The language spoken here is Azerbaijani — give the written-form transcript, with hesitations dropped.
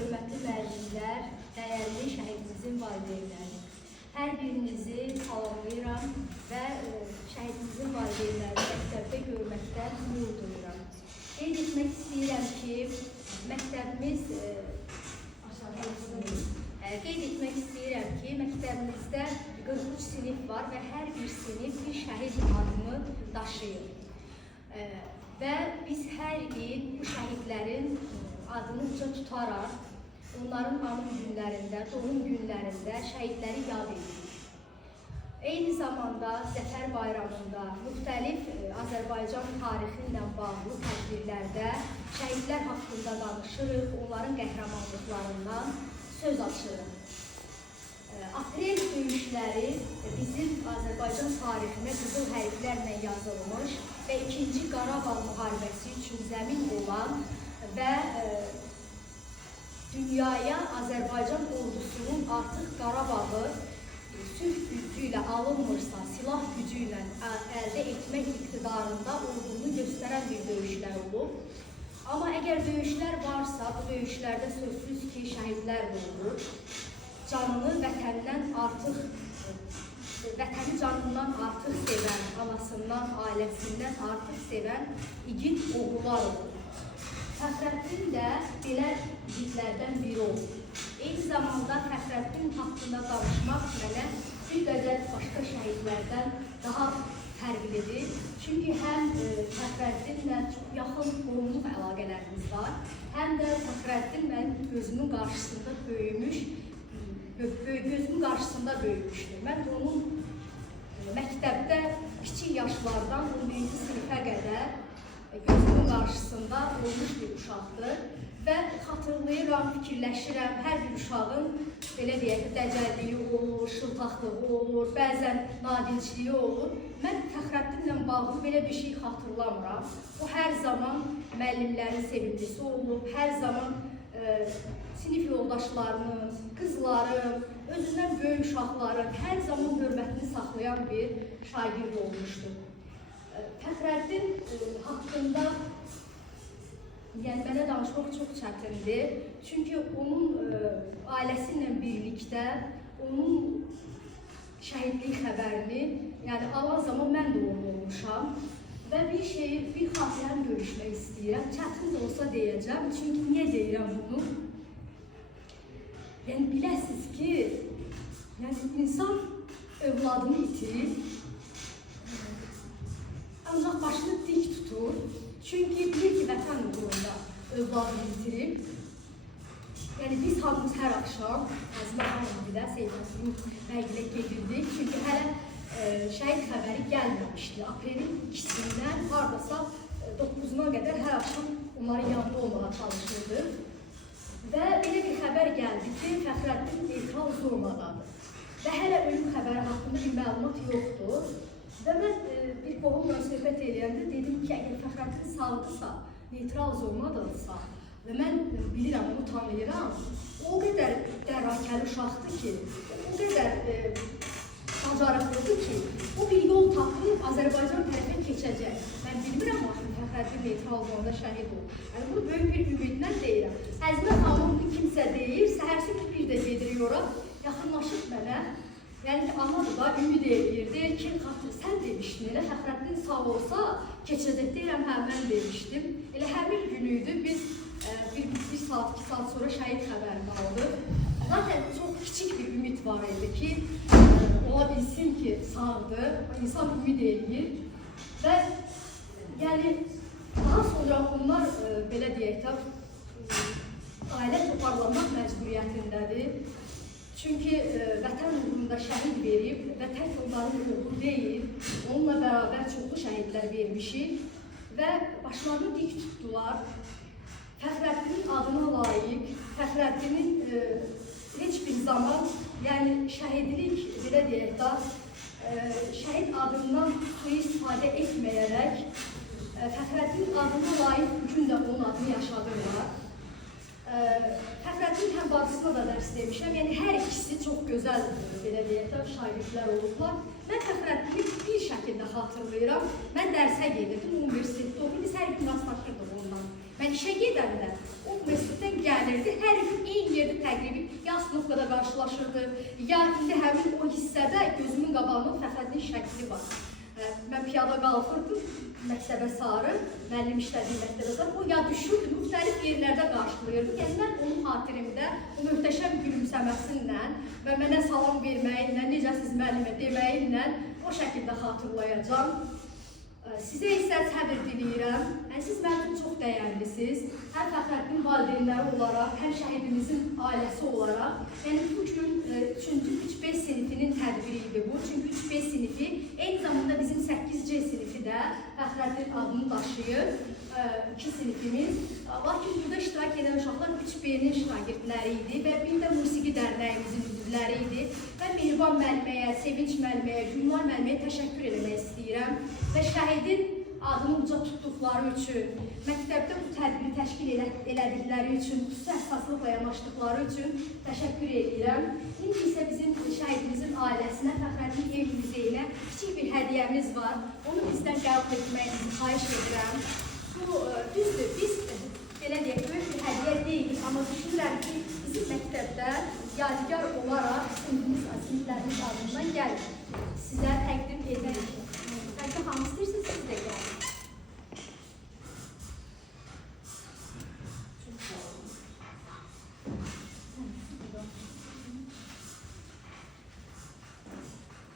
hörmətli müəllimlər, dəyərli şəhidimizin valideynləri. Hər birinizi salamlayıram və şəhidimizin valideynləri məktəbdə görməkdən nur duyuram. Qeyd etmək istəyirəm ki, məktəbimizdə 43 sinif var və hər bir sinif bir şəhid adını daşıyır. Və biz hər il bu şəhidlərin adını uca tutaraq, onların anım günlərində, doğum günlərində şəhidləri yad edirik. Eyni zamanda Zəfər bayramında müxtəlif Azərbaycan tarixi ilə bağlı tədbirlərdə şəhidlər haqqında danışırıq, onların qəhrəmanlıqlarından söz açırıq. Aprel döyüşləri bizim Azərbaycan tarixində qızıl hərflərlə yazılmış və 2-ci Qarabağ müharibəsi üçün zəmin olan və dünyaya Azərbaycan ordusunun artıq Qarabağı sülh gücü ilə alınmırsa, silah gücü ilə əldə etmək iqtidarında olduğunu göstərən bir döyüşlər olub. Amma əgər döyüşlər varsa, bu döyüşlərdə sözsüz ki, şəhidlər olur. Canını vətəni canından artıq sevən, anasından, ailəsindən artıq sevən igid oğullar olur. Fəxrəddin də belə igidlərdən biri olur. Eyni zamanda Fəxrəddin haqqında danışmaq mənə bir qədər başqa şəhidlərdən daha fərqlidir. Çünki həm Fəxrəddinlə çox yaxın qohumluq əlaqələrimiz var, həm də Fəxrəddin mənim gözümün qarşısında böyümüşdür. Mən də onun məktəbdə kiçik yaşlardan 11-ci sinifə qədər gözümün qarşısında olmuş bir uşaqdır və xatırlayıram, fikirləşirəm, hər bir uşağın belə deyək, dəcəlliyi olur, şıltaqlığı olur, bəzən nadilçiliyi olur. Mən Fəxrəddinlə bağlı belə bir şey xatırlamıram. O hər zaman müəllimlərin sevimlisi olub, hər zaman sinif yoldaşlarının, qızların, özündən böyük uşaqların hər zaman hörmətini saxlayan bir şagird olmuşdur. Fəxrəddin haqqında mənə danışmaq çox çətindir. Çünki onun ailəsi ilə birlikdə onun şəhidlik xəbərini alan zaman mən də orada olmuşam. Və bir xatirəni görüşmək istəyirəm. Çətin də olsa deyəcəm. Çünki niyə deyirəm bunu? Biləsiniz ki, insan övladını itirir, ancaq başını dik tutur. Çünki bilir ki, vətən uğrunda övladını itirir. Biz hamımız hər axşam Əzmə xanımda, Seyfəsin bəygilə gedirdik. Çünki hələ şəhid xəbəri gəlməmişdi. Aprelin 2-sindən haradasa 9-una qədər hər axşam onların yanında olmağa çalışırdı. Və belə bir xəbər gəldi ki, Fəxrəddin neytral zonadadır. Və hələ ölüm xəbəri haqqında bir məlumat yoxdur. Və mən bir qohumla söhbət edəndə dedim ki, əgər Fəxrəddin sağdırsa, neytral zonadırsa və mən bilirəm, onu tanıyıram, o qədər dərrakəli uşaqdır ki, o qədər bacarıqlıdır ki, o bir yol tapıb Azərbaycan tərəfə keçəcək. Mən bilmirəm, Fəxrəddin neytral zonada şəhid olur. Bunu böyük bir ümidlə deyirəm. Əzmə xanımını kimsə deyir, səhərsi bir də gedirik ora, yaxınlaşıb mənə. Anadır da, ümid edir, deyir ki, sən demişdin, elə Fəxrəddin sağ olsa keçəcək, deyirəm, hə, mən demişdim. Elə həmin günüydü, biz bir saat, 2 saat sonra şəhid xəbərini aldıq. Zaten çox kiçik bir ümid var idi ki, ola bilsin ki, sağdır, insan ümid edir. Və daha sonra onlar, belə deyək də, ailə toparlanmaq məcburiyyətindədir. Çünki vətən uğrunda şəhid verib və tək onların uğru deyil, onunla bərabər çoxlu şəhidlər vermişik və başlarını dik tutdular. Fəxrəddinin adına layiq, Fəxrəddinin heç bir zaman, şəhidlik, belə deyək də, şəhid adından istifadə etməyərək, Fəxrəddin adına layiq bugün də onun adını yaşadırlar. Fəxrəddin həm bacısına da dərs demişəm, hər ikisi çox gözəl, belə deyək də, şagirdlər olublar. Mən Fəxrəddini bir şəkildə xatırlayıram, mən dərsə gedirdim, universitetdə olub, biz hər gün rastlaşırdıq ondan. Mən işə gedəndə, o universitetdən gəlir, gəlirdi. Hər gün eyni yerdə təqribi ya sınıfda qarşılaşırdı, ya indi həmin o hissədə gözümün qabağında Fəxrəddin şəkli var. Mən piyada qalxırdım, məktəbə sarı, müəllim işlədiyi məktəbə sarı, o ya düşürdü, müxtəlif yerlərdə qarşılayırdı. Yəni, mən onun xatirimdə o möhtəşəm gülümsəməsinlə və mənə salam verməyinlə, necəsiz müəllimə deməyinlə o şəkildə xatırlayacağam. Sizə isə səbir diləyirəm. Siz mənim çox dəyərlisiniz. Həm Fəxrəddin valideynləri olaraq, həm şəhidimizin ailəsi olaraq. Yəni, bu gün 3-5 sinifinin tədbiri idi bu. Çünki 3-5 sinifi, eyni zamanda bizim 8C sinifi də Fəxrəddin adını daşıyır. 2 sinifimiz. Lakin burada iştirak edən uşaqlar 3B-nin şagirdləri idi və bir də musiqi dərnəyimizin üzvləri idi. Mən Mehriban müəlliməyə, Sevinç müəlliməyə, Gülnar müəlliməyə təşəkkür etmək istəyirəm və şəhidin adını uca tutduqları üçün, məktəbdə bu tədbiri təşkil elədikləri üçün, xüsusi əsaslıqla yanaşdıqları üçün təşəkkür edirəm. İndi isə bizim şəhidimizin ailəsinə, Fəxrəddin ev muzeyinə kiçik bir hədiyyəmiz var. Onu bizdən qəbul etməyinizi xahiş edirəm. Bu, düzdür, biz belə deyək, böyük bir hədiyyə deyilik, amma düşünürəm ki, bizim məktəbdə yadigar olaraq siniflərimiz adından gəlir.